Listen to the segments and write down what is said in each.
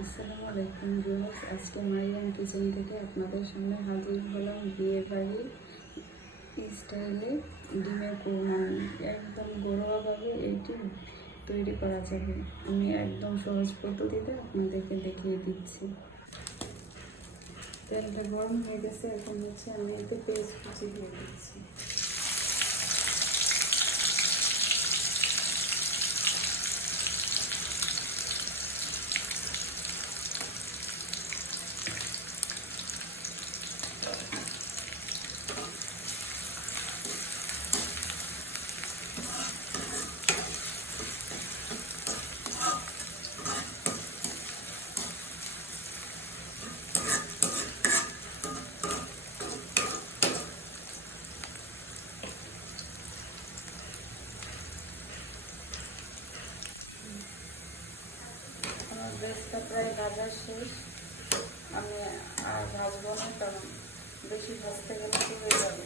আসসালামু আলাইকুম ভিউয়ার্স, আজকে মারিয়াম কিচেন থেকে আপনাদের সামনে হাজির হলাম বিয়ে বাড়ি স্টাইলে ডিমের কোরমা। একদম ঘরোয়াভাবে এটি তৈরি করা যাবে। আমি একদম সহজ পদ্ধতিতে আপনাদেরকে দেখিয়ে দিচ্ছি। তেলটা গরম হয়ে গেছে, এখন আমি এতে পেঁয়াজ কুচি দিয়ে দিচ্ছি। বেশটা প্রায় ভাজা শেষ। আমি আর ভাজবো না, কারণ বেশি ভাজতে গেলে হয়ে যাবে।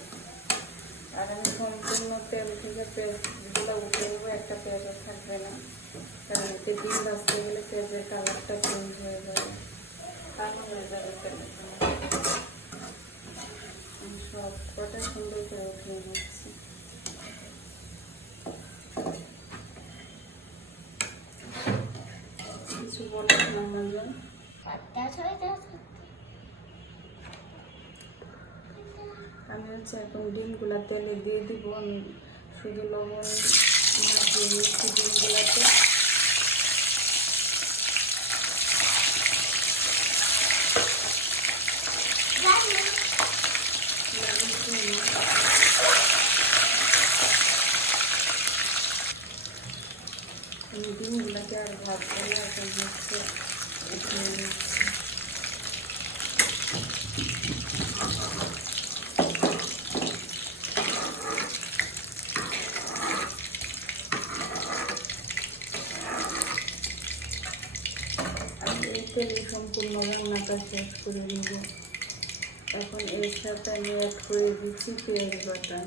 আর আমি সম্পূর্ণ তেল থেকে পেঁয়াজগুলো উঠে দেবো, একটা পেঁয়াজও থাকবে না, কারণ এতে ডিম ভাজতে গেলে পেঁয়াজের কালারটা চেঞ্জ হয়ে যাবে, কালো হয়ে যাবে তেলে। আমি সব কটা সুন্দর করে উঠিয়ে নিচ্ছি। কিছু বলে না মজন, আমি এখন ডিমগুলা তেলে দিয়ে দিব। আমি শুধু লবণ দিয়ে দিচ্ছি ডিমগুলাতে। আমি ডিমগুলাকে আর ভাজবো না, এখন উঠিয়ে নিচ্ছি। তেলে সম্পূর্ণ রান্নাটা শেষ করে নেব। এখন এর সাথে আমি অ্যাড করে দিচ্ছি পেঁয়াজ বাটা।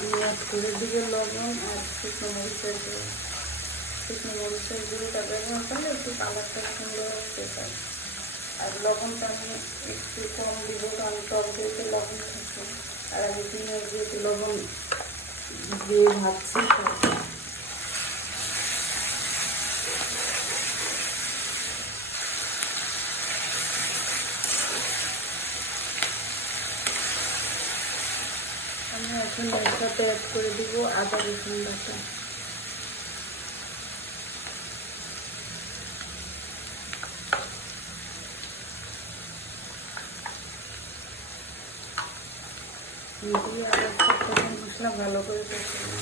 আমি অ্যাড করে দিব লবণ আর শুকনো মরিচের গুঁড়ো। শুকনো মরিচের গুঁড়োটা ব্যবহার করলে একটু কালারটা সুন্দর আসতে পারে। আর লবণটা আমি একটু কম দিব, কারণ টক যেহেতু লবণ থাকে, আর আমি ডিমের যেহেতু লবণ দিয়ে ভাজছি। আমি এখন এর সাথে অ্যাড করে দিব আদা রসুন বাটা। দিয়ে আবার মশলা ভালো করে কষাবো।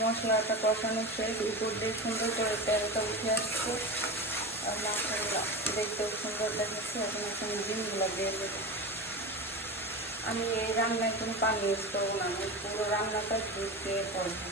মশলাটা কষানো শেষ, উপর দিয়ে সুন্দর করে তেলটা উঠে আসছে, আর মাছটা দেখতেও সুন্দর দেখাচ্ছে। এখন ডিমগুলো দিয়ে দেবো। আমি এই রান্নায় কোনো পানি ইউজ করবো না, আমি পুরো রান্নাটা দুধ দিয়ে করবো।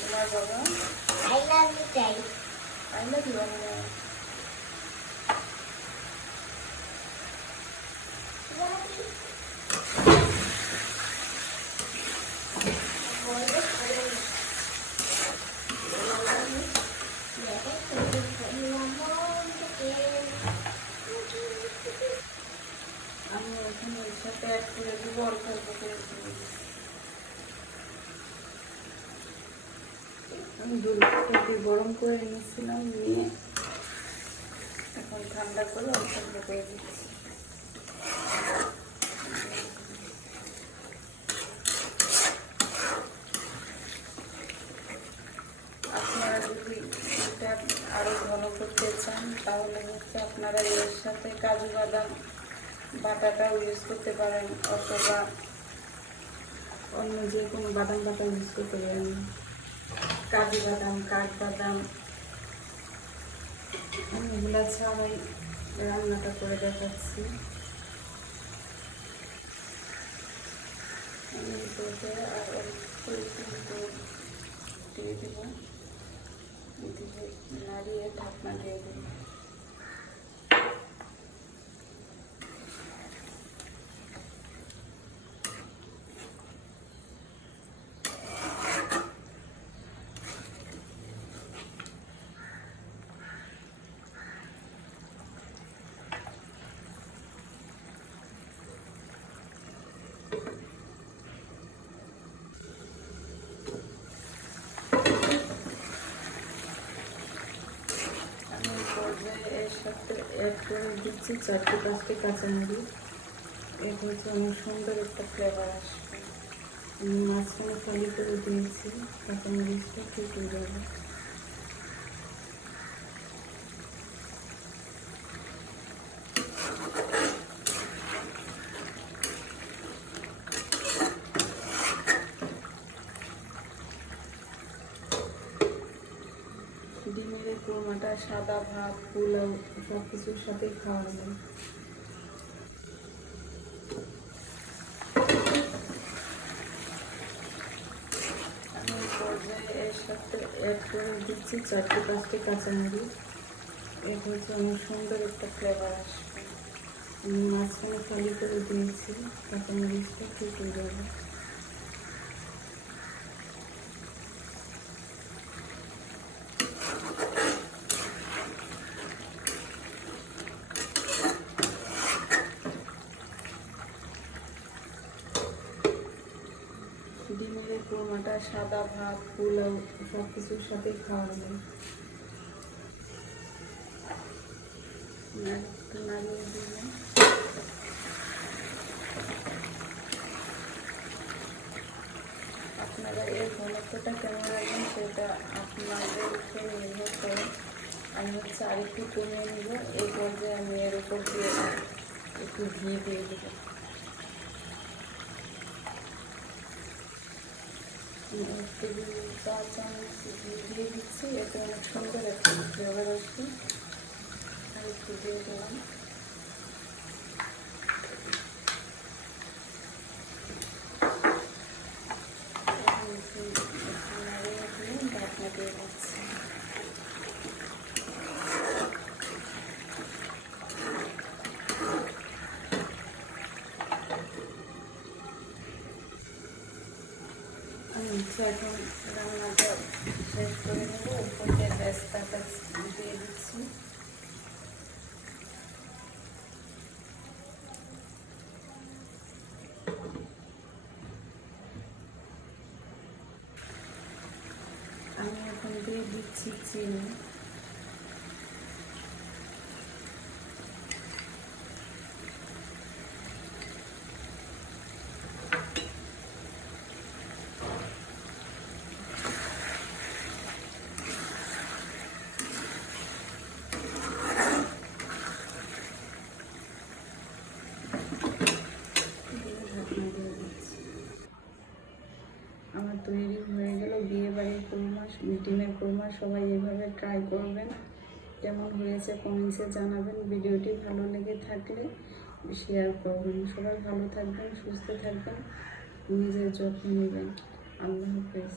তোমার বাবা I love you, Daddy. I love you, Anna. আমি এখানে এর সাথে অ্যাড করে দিব অল্প অল্প করে। আমি দুধটাকে গরম করে নিয়েছিলাম, নিয়ে এখন ঠান্ডা করে অল্প অল্প করে দিচ্ছি। আপনারা যদি এটা আরও ঘন করতে চান তাহলে আপনারা এর সাথে কাজু বাদাম বাটাটাও ইউজ করতে পারেন, অথবা অন্য যে কোনো বাদাম বাটা ইউজ করতে পারেন। কাজু বাদাম, কাঠবাদাম, আমি এগুলা ছাড়াই রান্নাটা করে দেখাচ্ছি। আমি দুধে আর অল্প দিয়ে দেবো, নাড়িয়ে ঢাকনা দিয়ে দেবো। এর সাথে অ্যাড করে দিচ্ছি 4-5টি কাঁচামরিচ। এর হচ্ছে অনেক সুন্দর একটা ফ্লেভার আসবে। আমি মাঝখানে খালি করে দিয়েছি, কাঁচামরিচটা ঠিক হয়ে যাবে। ডিমের কোরমাটা সাদা ভাত, পোলাও সব কিছুর সাথে খাওয়া যায়। আমি পর্যায়ে এর সাথে অ্যাড করে দিচ্ছি 4-5টি কাঁচামরিচ। এর হচ্ছে অনেক সুন্দর একটা ফ্লেভার আসবে। আমি মাঝখানে খালি করে দিয়েছি, কাঁচামরিচটা ঠিক হয়ে যাবে। ডিমের কোরমাটা সাদা ভাত, পোলাও সব কিছুর সাথে খাওয়া যায়। একটু নাড়িয়ে দিলাম। আপনারা এর ঘনত্বটা কেমন রাখবেন সেটা আপনাদের উপর নির্ভর করে। আমি হচ্ছে আরেকটু কমিয়ে নেব। এই পর্যায়ে আমি এর উপর দিয়ে একটু ঘি দিয়ে দেবো। 1 টেবিল চা চামচ ঘি দিয়ে দিচ্ছি, এতে অনেক সুন্দর একটা ফ্লেভার আসবে। আর একটু দিয়ে দিলাম। ঢাকনা দিয়ে দিচ্ছি। আমি এখন রান্নাটা শেষ করে নেব। উপর দিয়ে বেস্তাটা দিয়ে দিচ্ছি। আমি এখন দিয়ে দিচ্ছি চিনি। আমার তৈরি হয়ে গেল বিয়েবাড়ির কোরমা, ডিমের কোরমা। সবাই এভাবে ট্রাই করবেন, কেমন হয়েছে কমেন্টসে জানাবেন। ভিডিওটি ভালো লেগে থাকলে শেয়ার করবেন। সবাই ভালো থাকবেন, সুস্থ থাকবেন, নিজের যত্ন নেবেন। আল্লাহ হাফেজ।